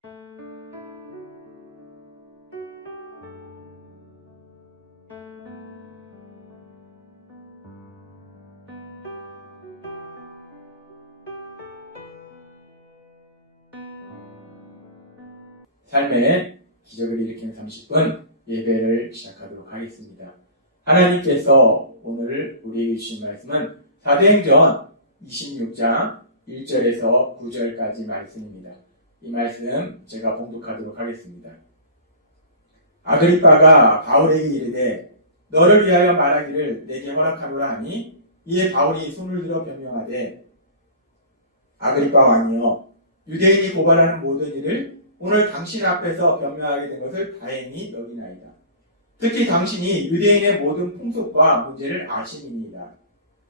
삶의 기적을 일으키는 30분 예배를 시작하도록 하겠습니다. 하나님께서 오늘 우리에게 주신 말씀은 사도행전 26장 1절에서 9절까지 말씀입니다. 이 말씀 제가 봉독하도록 하겠습니다. 아그리빠가 바울에게 이르되 너를 위하여 말하기를 내게 허락하노라 하니 이에 바울이 손을 들어 변명하되 아그리빠 왕이여 유대인이 고발하는 모든 일을 오늘 당신 앞에서 변명하게 된 것을 다행히 여기나이다. 특히 당신이 유대인의 모든 풍속과 문제를 아심이니이다.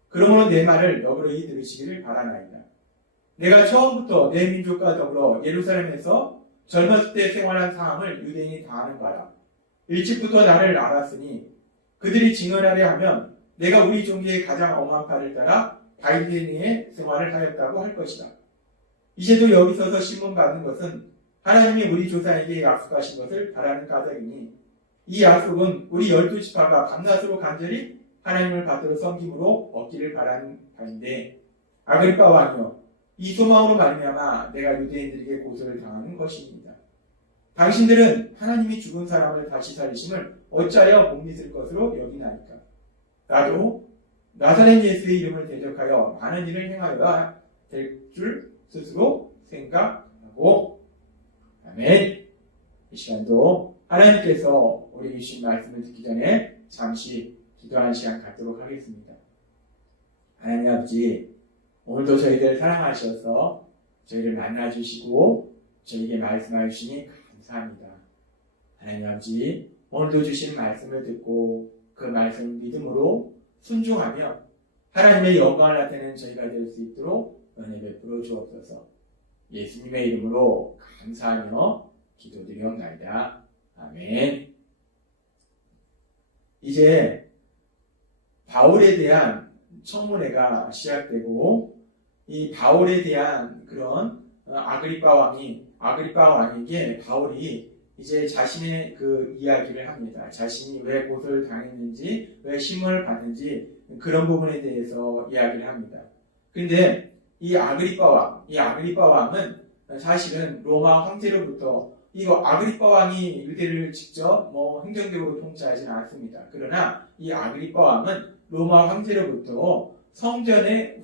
그러므로 내 말을 너그러이 들으시기를 바라나이다. 내가 처음부터 내 민족과 더불어 예루살렘에서 젊었을 때 생활한 사항을 유대인이 다 아는 바라. 일찍부터 나를 알았으니 그들이 증언하려 하면 내가 우리 종교의 가장 엄한 바를 따라 바이데니의 생활을 하였다고 할 것이다. 이제도 여기 서서 신문받는 것은 하나님이 우리 조상에게 약속하신 것을 바라는 까닭이니 이 약속은 우리 12지파가 밤낮으로 간절히 하나님을 받들어 섬김으로 얻기를 바라는 바인데 아그리빠 왕이여 이 소망으로 말미암아 내가 유대인들에게 고소를 당하는 것입니다. 당신들은 하나님이 죽은 사람을 다시 살리심을 어찌하여 못 믿을 것으로 여기나이까. 나도 나사렛 예수의 이름을 대적하여 많은 일을 행하여야 될 줄 스스로 생각하고 아멘. 이 시간도 하나님께서 우리에게 주신 말씀을 듣기 전에 잠시 기도하는 시간 갖도록 하겠습니다. 하나님 아버지, 오늘도 저희들 사랑하셔서 저희를 만나주시고 저희에게 말씀해 주시니 감사합니다. 하나님 아버지, 오늘도 주신 말씀을 듣고 그 말씀을 믿음으로 순종하며 하나님의 영광을 나타내는 저희가 될 수 있도록 은혜 베풀어 주옵소서. 예수님의 이름으로 감사하며 기도드리옵나이다. 아멘. 이제 바울에 대한 청문회가 시작되고 이 바울에 대한 그런 아그리빠 왕에게 바울이 이제 자신의 그 이야기를 합니다. 자신이 왜 고소를 당했는지, 왜 신문을 받는지 그런 부분에 대해서 이야기를 합니다. 근데 이 아그리빠 왕은 사실은 로마 황제로부터 이거 아그리빠 왕이 유대를 직접 행정적으로 통치하지는 않습니다. 그러나 이 아그리빠 왕은 로마 황제로부터 성전의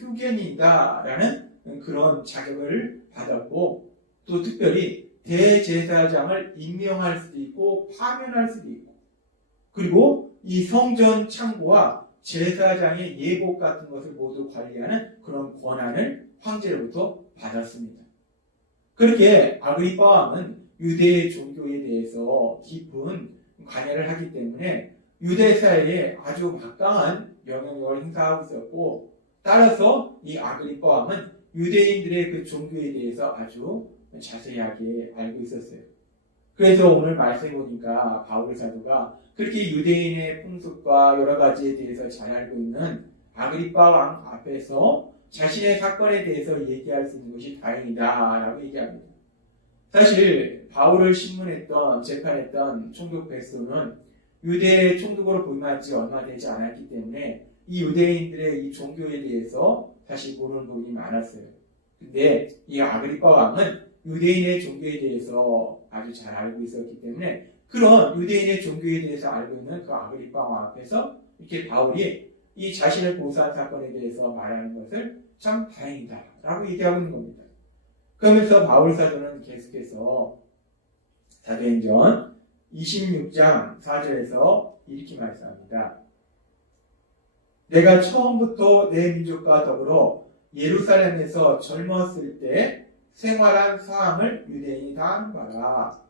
후견인이다라는 그런 자격을 받았고 또 특별히 대제사장을 임명할 수도 있고 파면할 수도 있고 그리고 이 성전 창고와 제사장의 예복 같은 것을 모두 관리하는 그런 권한을 황제로부터 받았습니다. 그렇게 아그리빠 왕은 유대 종교에 대해서 깊은 관여를 하기 때문에 유대 사회에 아주 막강한 영향력을 행사하고 있었고 따라서 이 아그리빠 왕은 유대인들의 그 종교에 대해서 아주 자세하게 알고 있었어요. 그래서 오늘 말씀해 보니까 바울 사도가 그렇게 유대인의 풍습과 여러 가지에 대해서 잘 알고 있는 아그리빠 왕 앞에서 자신의 사건에 대해서 얘기할 수 있는 것이 다행이다라고 얘기합니다. 사실 바울을 신문했던 재판했던 총독 베스토는 유대 총독으로 부임한 지 얼마 되지 않았기 때문에 이 유대인들의 이 종교에 대해서 사실 모르는 부분이 많았어요. 근데 이 아그리빠 왕은 유대인의 종교에 대해서 아주 잘 알고 있었기 때문에 그런 유대인의 종교에 대해서 알고 있는 그 아그리빠 왕 앞에서 이렇게 바울이 이 자신을 고소한 사건에 대해서 말하는 것을 참 다행이다 라고 얘기하고 있는 겁니다. 그러면서 바울 사도는 계속해서 사도행전 26장 4절에서 이렇게 말씀합니다. 내가 처음부터 내 민족과 더불어 예루살렘에서 젊었을 때 생활한 사항을 유대인이 다 아는 바라.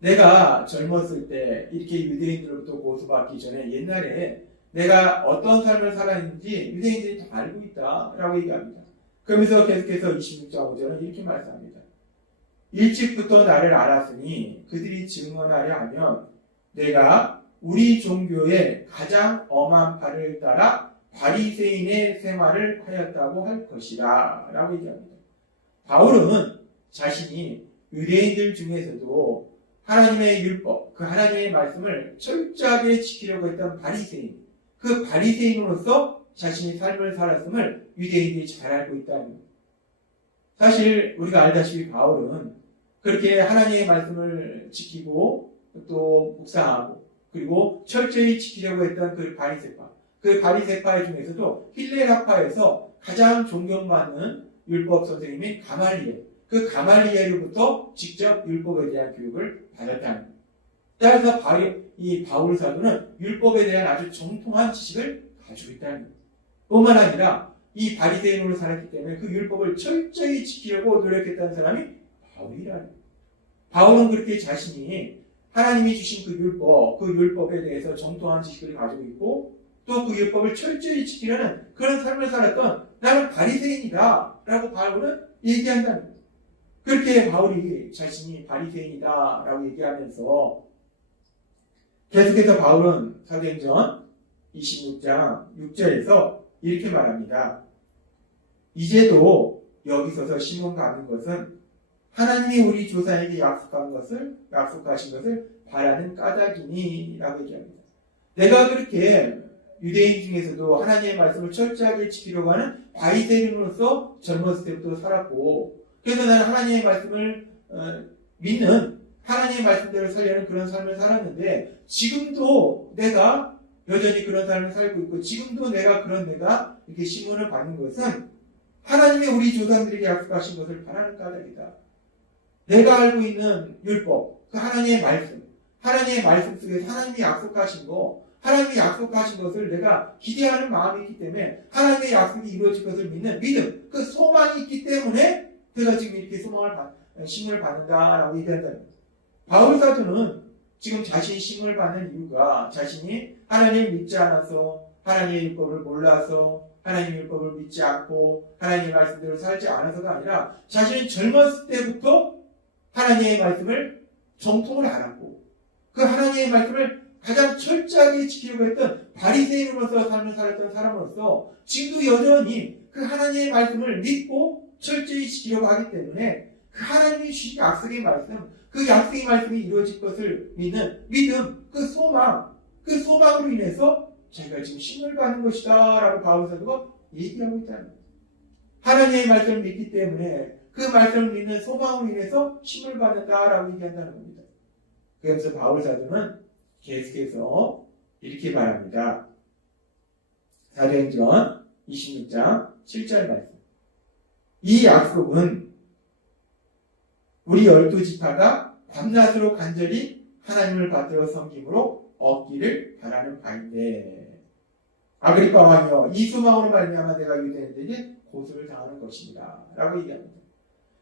내가 젊었을 때 이렇게 유대인들로부터 고소받기 전에 옛날에 내가 어떤 삶을 살았는지 유대인들이 다 알고 있다라고 얘기합니다. 그러면서 계속해서 26장 5절은 이렇게 말씀합니다. 일찍부터 나를 알았으니 그들이 증언하려 하면 내가 우리 종교의 가장 엄한 바를 따라 바리새인의 생활을 하였다고 할 것이다 라고 얘기합니다. 바울은 자신이 유대인들 중에서도 하나님의 율법, 그 하나님의 말씀을 철저하게 지키려고 했던 바리새인, 그 바리새인으로서 자신의 삶을 살았음을 유대인들이 잘 알고 있다는 겁니다. 사실 우리가 알다시피 바울은 그렇게 하나님의 말씀을 지키고 또 묵상하고 그리고 철저히 지키려고 했던 그 바리새파 중에서도 힐레라파에서 가장 존경받는 율법 선생님인 가말리엘, 그 가말리엘로부터 직접 율법에 대한 교육을 받았다는 겁니다. 따라서 이 바울 사도는 율법에 대한 아주 정통한 지식을 가지고 있다는 겁니다. 뿐만 아니라 이 바리새인으로 살았기 때문에 그 율법을 철저히 지키려고 노력했다는 사람이 바울이라는 겁니다. 바울은 그렇게 자신이 하나님이 주신 그 율법에 대해서 정통한 지식을 가지고 있고 또 그 율법을 철저히 지키려는 그런 삶을 살았던 나는 바리새인이다 라고 바울은 얘기한다는 겁니다. 그렇게 바울이 자신이 바리새인이다 라고 얘기하면서 계속해서 바울은 사도행전 26장 6절에서 이렇게 말합니다. 이제도 여기 서서 시몬 가는 것은 하나님이 우리 조상에게 약속하신 것을 바라는 까닭이니 라고 얘기합니다. 내가 그렇게 유대인 중에서도 하나님의 말씀을 철저하게 지키려고 하는 바리새인으로서 젊었을 때부터 살았고 그래서 나는 하나님의 말씀을 믿는 하나님의 말씀대로 살려는 그런 삶을 살았는데 지금도 내가 여전히 그런 삶을 살고 있고 지금도 내가 이렇게 시몬을 받는 것은 하나님의 우리 조상들에게 약속하신 것을 바라는 까닭이다. 내가 알고 있는 율법, 그 하나님의 말씀 속에서 하나님이 약속하신 것을 내가 기대하는 마음이 있기 때문에 하나님의 약속이 이루어질 것을 믿는 믿음, 그 소망이 있기 때문에 내가 지금 이렇게 심을 받는다라고 얘기한다는 거예요. 바울 사도는 지금 자신이 심을 받는 이유가 자신이 하나님을 믿지 않아서 하나님의 율법을 몰라서 하나님의 율법을 믿지 않고 하나님의 말씀대로 살지 않아서가 아니라 자신이 젊었을 때부터 하나님의 말씀을 정통을 알았고 그 하나님의 말씀을 가장 철저하게 지키려고 했던 바리새인으로서 삶을 살았던 사람으로서 지금도 여전히 그 하나님의 말씀을 믿고 철저히 지키려고 하기 때문에 그 하나님이 주신 약속의 말씀, 그 약속의 말씀이 이루어질 것을 믿는 믿음, 그 소망으로 인해서 자기가 지금 심을 받는 것이다 라고 바울 사도가 얘기하고 있다는 거예요. 하나님의 말씀을 믿기 때문에 그 말씀을 믿는 소망으로 인해서 심을 받는다라고 얘기한다는 겁니다. 그래서 바울 사도는 계속해서 이렇게 말합니다. 사도행전 26장 7절 말씀. 이 약속은 우리 12지파가 밤낮으로 간절히 하나님을 받들어 섬김으로 얻기를 바라는 바인데 아그리빠 왕이여 이 소망으로 말미암아 내가 유대인들에게 고소를 당하는 것입니다 라고 얘기합니다.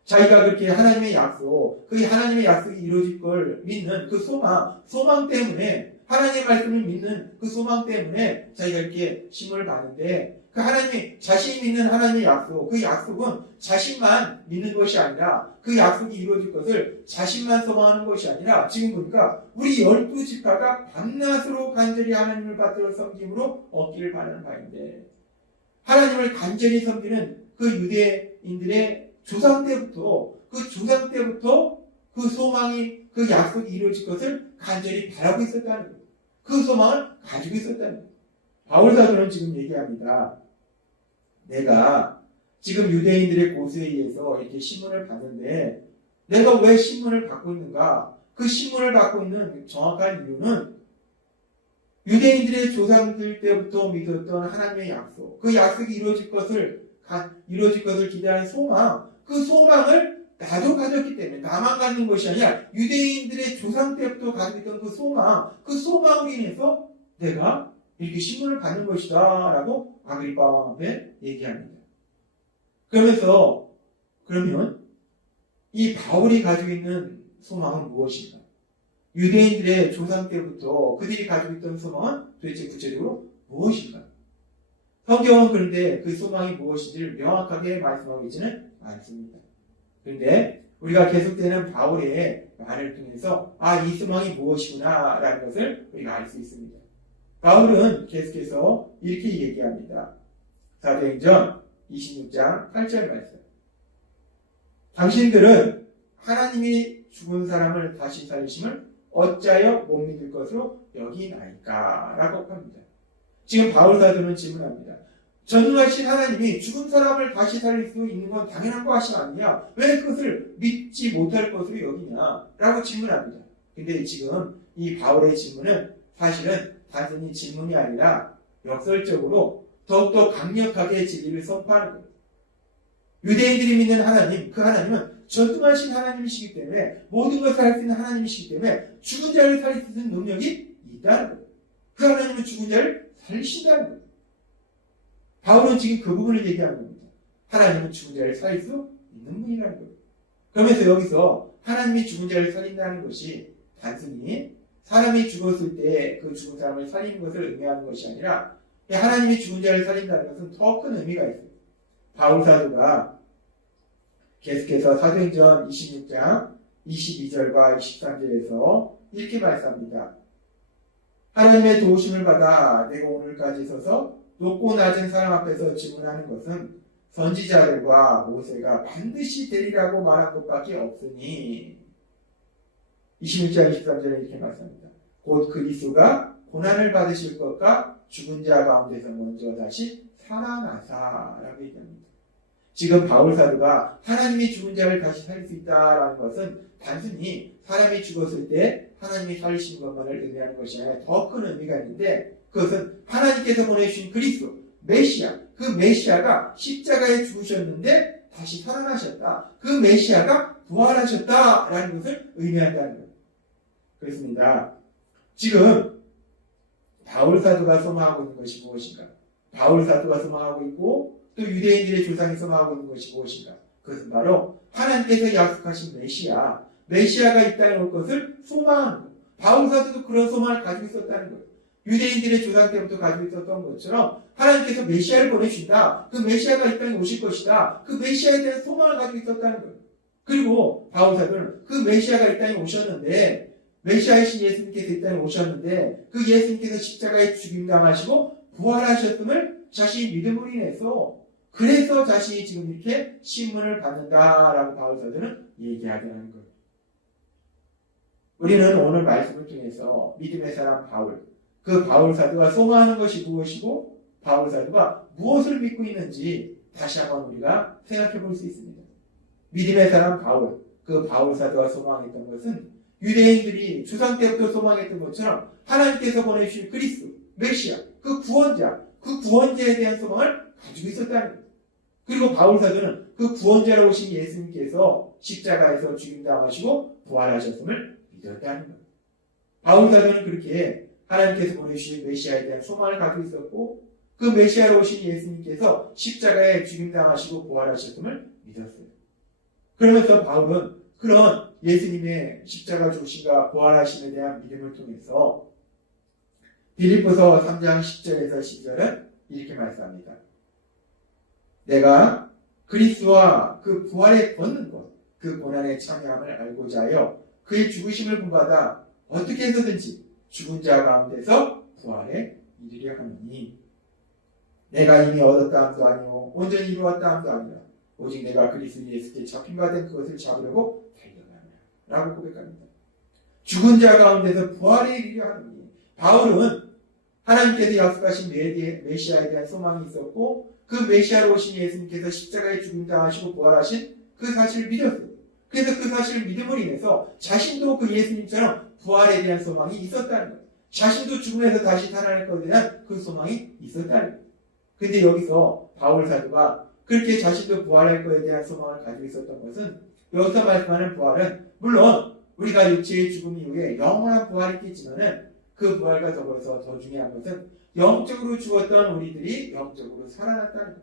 자기가 그렇게 하나님의 약속, 그 하나님의 약속이 이루어질 걸 믿는 그 소망 때문에 하나님의 말씀을 믿는 그 소망 때문에 자기가 이렇게 심을 받는데 그 자신이 믿는 하나님의 약속, 그 약속은 자신만 믿는 것이 아니라 그 약속이 이루어질 것을 자신만 소망하는 것이 아니라 지금 보니까 우리 12지파가 밤낮으로 간절히 하나님을 받들어 섬김으로 얻기를 바라는 바인데 하나님을 간절히 섬기는 그 유대인들의 조상 때부터 그 소망이 그 약속이 이루어질 것을 간절히 바라고 있었다는 거예요. 그 소망을 가지고 있었다는 거예요. 바울 사도는 지금 얘기합니다. 내가 지금 유대인들의 고소에 의해서 이렇게 신문을 받는데 내가 왜 신문을 받고 있는가? 그 신문을 받고 있는 정확한 이유는 유대인들의 조상들 때부터 믿었던 하나님의 약속, 그 약속이 이루어질 것을 기대하는 소망, 그 소망을 나도 가졌기 때문에 나만 갖는 것이 아니라 유대인들의 조상 때부터 가지고 있던 그 소망으로 인해서 내가 이렇게 신문을 받는 것이다 라고 아그리빠 왕한테 얘기합니다. 그러면 이 바울이 가지고 있는 소망은 무엇인가? 유대인들의 조상 때부터 그들이 가지고 있던 소망은 도대체 구체적으로 무엇인가? 성경은 그런데 그 소망이 무엇인지를 명확하게 말씀하고 있지는 않습니다. 그런데 우리가 계속되는 바울의 말을 통해서 이 소망이 무엇이구나 라는 것을 우리가 알 수 있습니다. 바울은 계속해서 이렇게 얘기합니다. 사도행전 26장 8절 말씀. 당신들은 하나님이 죽은 사람을 다시 살리심을 어찌하여 못 믿을 것으로 여기나이까? 라고 합니다. 지금 바울 사도는 질문합니다. 전능하신 하나님이 죽은 사람을 다시 살릴 수 있는 건 당연한 것이 아니냐? 왜 그것을 믿지 못할 것으로 여기냐? 라고 질문합니다. 근데 지금 이 바울의 질문은 사실은 단순히 질문이 아니라 역설적으로 더욱더 강력하게 진리를 선포하는 겁니다. 유대인들이 믿는 하나님, 그 하나님은 전능하신 하나님이시기 때문에 모든 것을 할 수 있는 하나님이시기 때문에 죽은 자를 살릴 수 있는 능력이 있다는 거예요. 그 하나님은 죽은 자를 살리신다는 거예요. 바울은 지금 그 부분을 얘기하는 겁니다. 하나님은 죽은 자를 살릴 수 있는 분이라는 거예요. 그러면서 여기서 하나님이 죽은 자를 살린다는 것이 단순히 사람이 죽었을 때 그 죽은 사람을 살리는 것을 의미하는 것이 아니라 하나님이 죽은 자를 살린다는 것은 더 큰 의미가 있어요. 바울 사도가 계속해서 사도행전 26장 22절과 23절에서 이렇게 말씀합니다. 하나님의 도우심을 받아 내가 오늘까지 서서 높고 낮은 사람 앞에서 증언하는 것은 선지자들과 모세가 반드시 되리라고 말한 것밖에 없으니 26장 23절에 이렇게 말씀합니다. 곧 그리스도가 고난을 받으실 것과 죽은 자 가운데서 먼저 다시 살아나사라고 얘기합니다. 지금 바울 사도가 하나님이 죽은 자를 다시 살릴 수 있다라는 것은 단순히 사람이 죽었을 때 하나님이 살리신 것만을 의미하는 것이 아니라 더 큰 의미가 있는데 그것은 하나님께서 보내주신 그리스도, 메시아, 그 메시아가 십자가에 죽으셨는데 다시 살아나셨다. 그 메시아가 부활하셨다라는 것을 의미한다는 거예요. 그렇습니다. 지금 바울 사도가 소망하고 있는 것이 무엇인가? 바울 사도가 소망하고 있고 또 유대인들의 조상이 소망하고 있는 것이 무엇인가? 그것은 바로 하나님께서 약속하신 메시아가 이 땅에 올 것을 소망하는 거예요. 바울 사도도 그런 소망을 가지고 있었다는 거예요. 유대인들의 조상 때부터 가지고 있었던 것처럼 하나님께서 메시아를 보내신다. 그 메시아가 이 땅에 오실 것이다. 그 메시아에 대한 소망을 가지고 있었다는 거예요. 그리고 바울 사도는 그 메시아가 이 땅에 오셨는데 메시아이신 예수님께서 이 땅에 오셨는데 그 예수님께서 십자가에 죽임당하시고 부활하셨음을 자신이 믿음으로 인해서 그래서 자신이 지금 이렇게 신문을 받는다라고 바울 사도는 얘기하는 거예요. 우리는 오늘 말씀을 통해서 믿음의 사람 바울, 그 바울 사도가 소망하는 것이 무엇이고 바울 사도가 무엇을 믿고 있는지 다시 한번 우리가 생각해 볼 수 있습니다. 믿음의 사람 바울, 그 바울 사도가 소망했던 것은 유대인들이 주상 때부터 소망했던 것처럼 하나님께서 보내주신 그리스도, 메시아, 그 구원자에 대한 소망을 가지고 있었다는 거예요. 그리고 바울 사도는 그 구원자로 오신 예수님께서 십자가에서 죽임당하시고 부활하셨음을 믿었다는 거예요. 바울 사도는 그렇게 하나님께서 보내주신 메시아에 대한 소망을 가지고 있었고 그 메시아로 오신 예수님께서 십자가에 죽임당하시고 부활하셨음을 믿었어요. 그러면서 바울은 그런 예수님의 십자가 죽으심과 부활하심에 대한 믿음을 통해서 빌립보서 3장 10절에서 12절은 이렇게 말씀합니다. 내가 그리스도와 그 부활에 걷는 것, 그 고난에 참여함을 알고자 하여 그의 죽으심을 본받아 어떻게 해서든지 죽은 자 가운데서 부활에 이르려 하느니 내가 이미 얻었다 함도 아니오 온전히 이루었다 함도 아니라 오직 내가 그리스도 예수께 잡힌 바 된 그것을 잡으려고 달려가느라 라고 고백합니다. 죽은 자 가운데서 부활에 이르려 하느니 바울은 하나님께서 약속하신 메시아에 대한 소망이 있었고 그 메시아로 오신 예수님께서 십자가에 죽임당하시고 부활하신 그 사실을 믿었어요. 그래서 그 사실을 믿음으로 인해서 자신도 그 예수님처럼 부활에 대한 소망이 있었다는 거예요. 자신도 죽음에서 다시 살아날 것에 대한 그 소망이 있었다는 거예요. 근데 여기서 바울 사도가 그렇게 자신도 부활할 것에 대한 소망을 가지고 있었던 것은 여기서 말씀하는 부활은 물론 우리가 육체의 죽음 이후에 영원한 부활이 있겠지만은 그 부활과 더불어서 더 중요한 것은 영적으로 죽었던 우리들이 영적으로 살아났다는 거예요.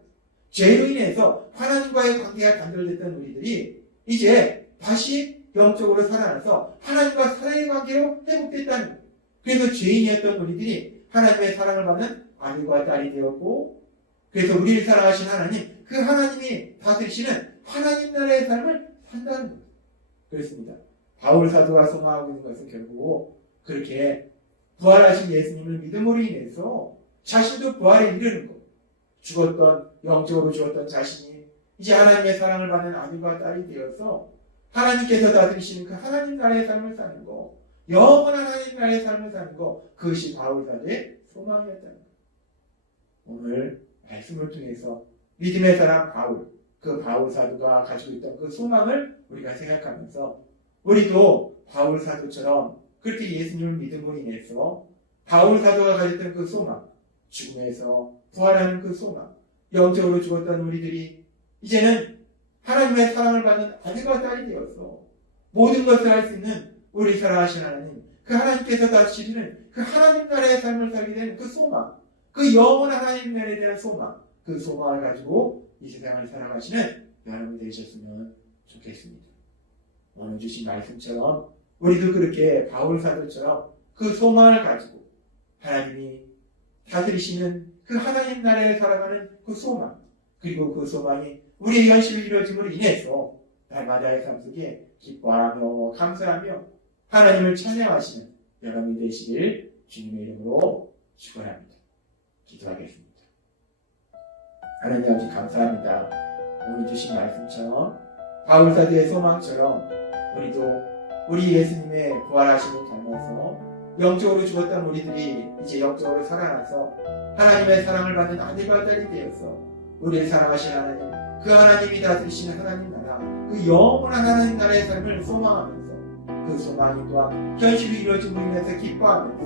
죄로 인해서 하나님과의 관계가 단절됐던 우리들이 이제 다시 영적으로 살아나서 하나님과 사랑의 관계로 회복됐다는 거예요. 그래서 죄인이었던 우리들이 하나님의 사랑을 받는 아들과 딸이 되었고 그래서 우리를 사랑하신 하나님, 그 하나님이 다스리시는 하나님 나라의 삶을 산다는 거예요. 그렇습니다. 바울 사도가 소망하고 있는 것은 결국 그렇게 부활하신 예수님을 믿음으로 인해서 자신도 부활에 이르는 것. 영적으로 죽었던 자신이 이제 하나님의 사랑을 받는 아들과 딸이 되어서 하나님께서 다스리시는 그 하나님 나라의 삶을 사는 거, 영원한 하나님 나라의 삶을 사는 거, 그것이 바울사도의 소망이었다는 거. 오늘 말씀을 통해서 믿음의 사람 바울, 그 바울 사도가 가지고 있던 그 소망을 우리가 생각하면서 우리도 바울 사도처럼 그렇게 예수님을 믿음으로 인해서 바울 사도가 가졌던 그 소망, 죽음에서 부활하는 그 소망, 영적으로 죽었던 우리들이 이제는 하나님의 사랑을 받는 아들과 딸이 되어서 모든 것을 할 수 있는 우리 사랑하신 하나님, 그 하나님께서 다스리는 그 하나님 나라의 삶을 살게 되는 그 소망, 그 영원한 하나님 나라에 대한 소망, 그 소망을 가지고 이 세상을 살아가시는 여러분이 되셨으면 좋겠습니다. 오늘 주신 말씀처럼 우리도 그렇게 바울 사도처럼 그 소망을 가지고 하나님이 다스리시는 그 하나님 나라에 살아가는 그 소망, 그리고 그 소망이 우리의 현실로 이루어짐으로 인해서 날마다의 삶 속에 기뻐하며 감사하며 하나님을 찬양하시는 여러분이 되시길 주님의 이름으로 축원합니다. 기도하겠습니다. 하나님 아버지 감사합니다. 오늘 주신 말씀처럼 바울 사도의 소망처럼 우리도 우리 예수님의 부활하심을 닮아서 영적으로 죽었던 우리들이 이제 영적으로 살아나서 하나님의 사랑을 받는 아들과 딸이 되어서 우리를 사랑하신 하나님, 그 하나님이 다스리시는 하나님 나라, 그 영원한 하나님 나라의 삶을 소망하면서 그 소망이 또한 현실이 이루어짐으로 인해서 기뻐하면서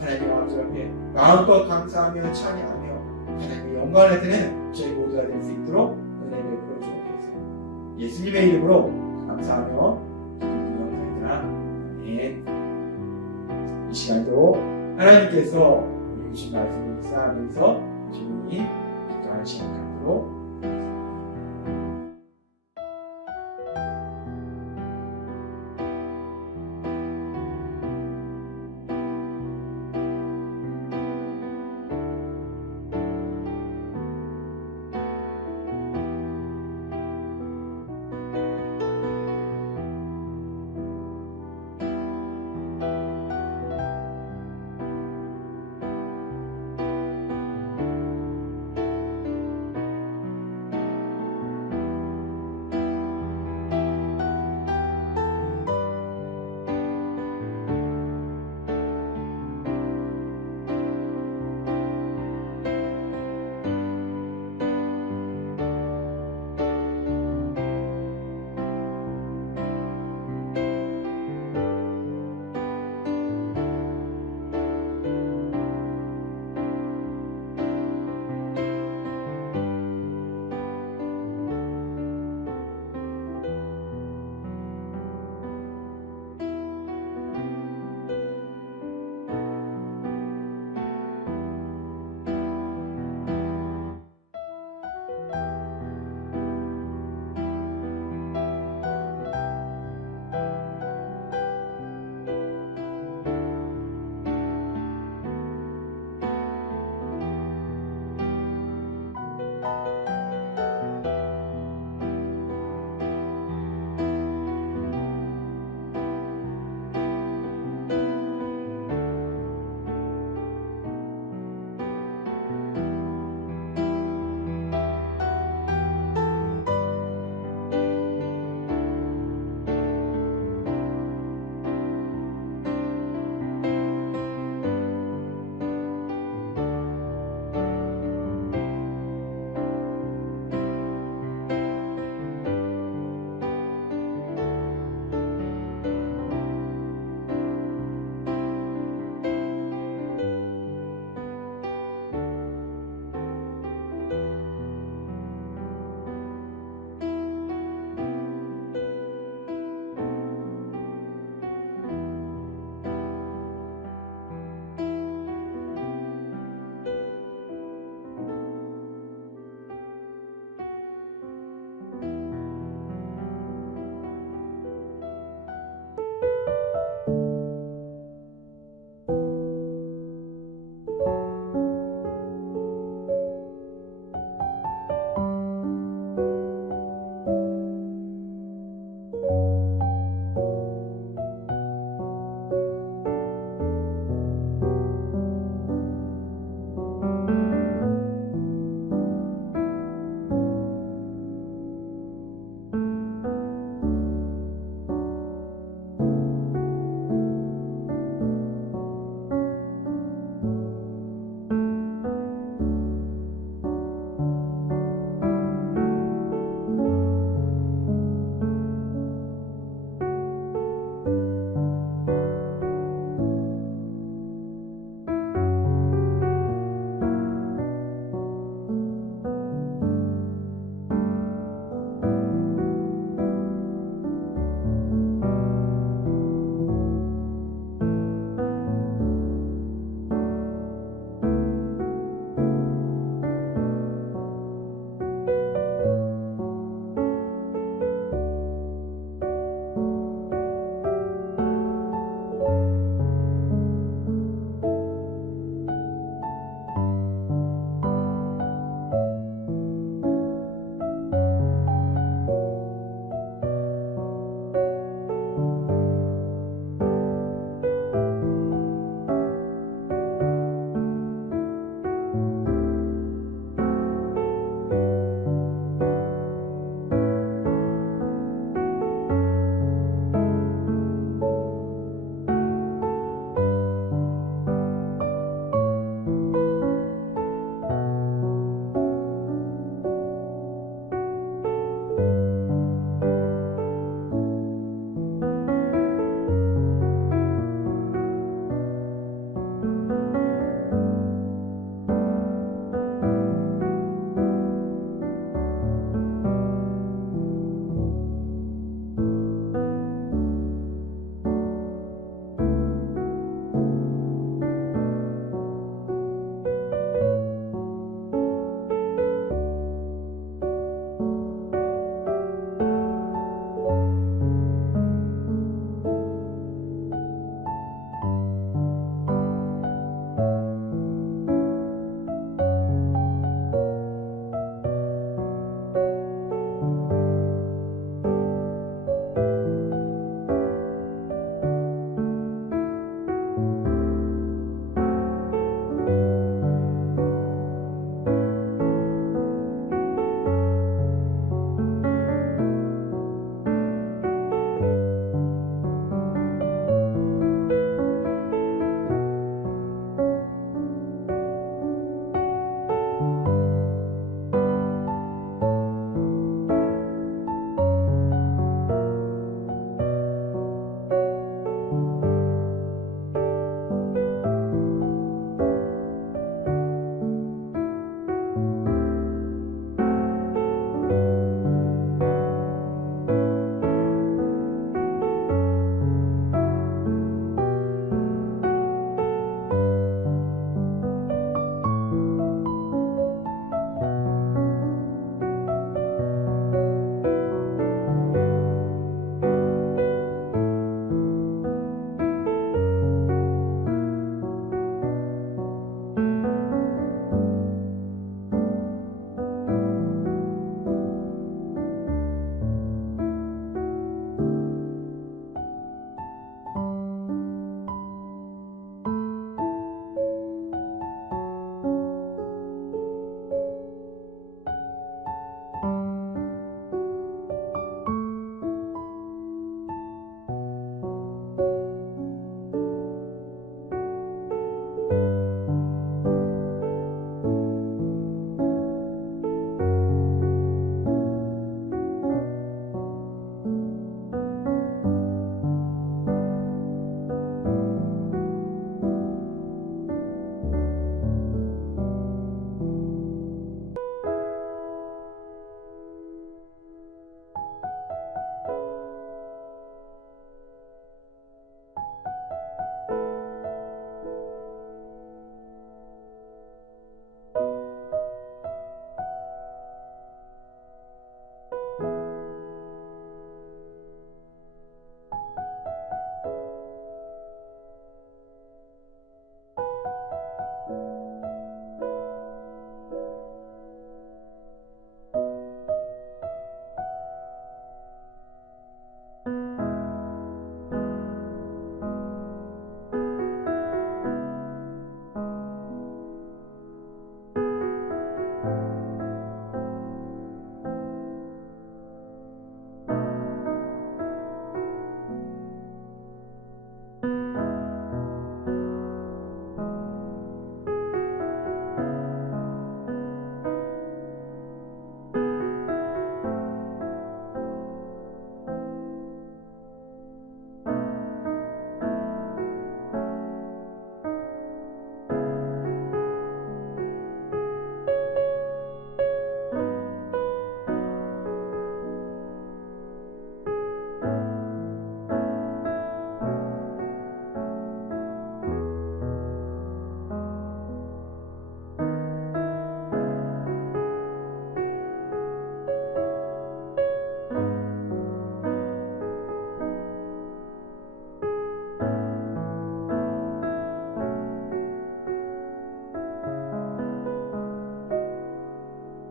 하나님의 아버지 앞에 마음껏 감사하며 찬양하며 하나님의 영광을 나타내는 저희 모두가 될 수 있도록 은혜 베풀어 주옵소서. 예수님의 이름으로 감사하며 기도드립니다. 아멘. 이 시간도 하나님께서 우리 주신 말씀을 묵상하면서 주님이 기도하는 시간 갖도록